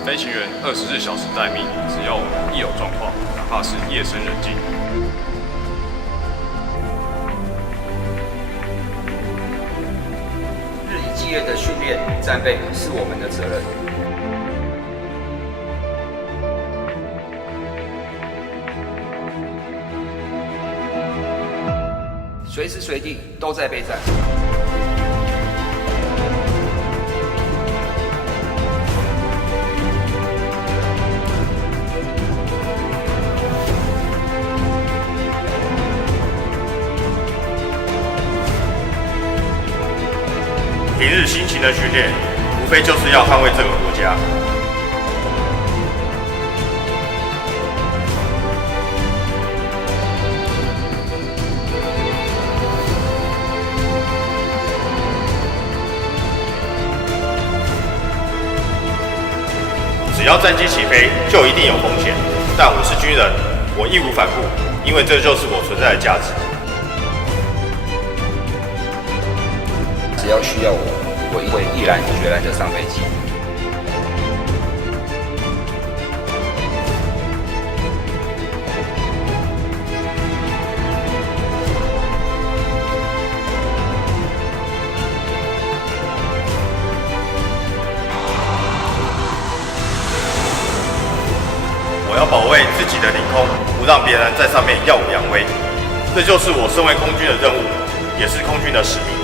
们飞行员24小时待命，只要我们一有状况，哪怕是夜深人静。日以继夜的训练与战备是我们的责任。随时随地都在备战。平日辛勤的训练，无非就是要捍卫这个国家。只要战机起飞，就一定有风险。但我是军人，我义无反顾，因为这就是我存在的价值。只要需要我会毅然决然地上飞机。我要保卫自己的领空，不让别人在上面耀武扬威。这就是我身为空军的任务，也是空军的使命。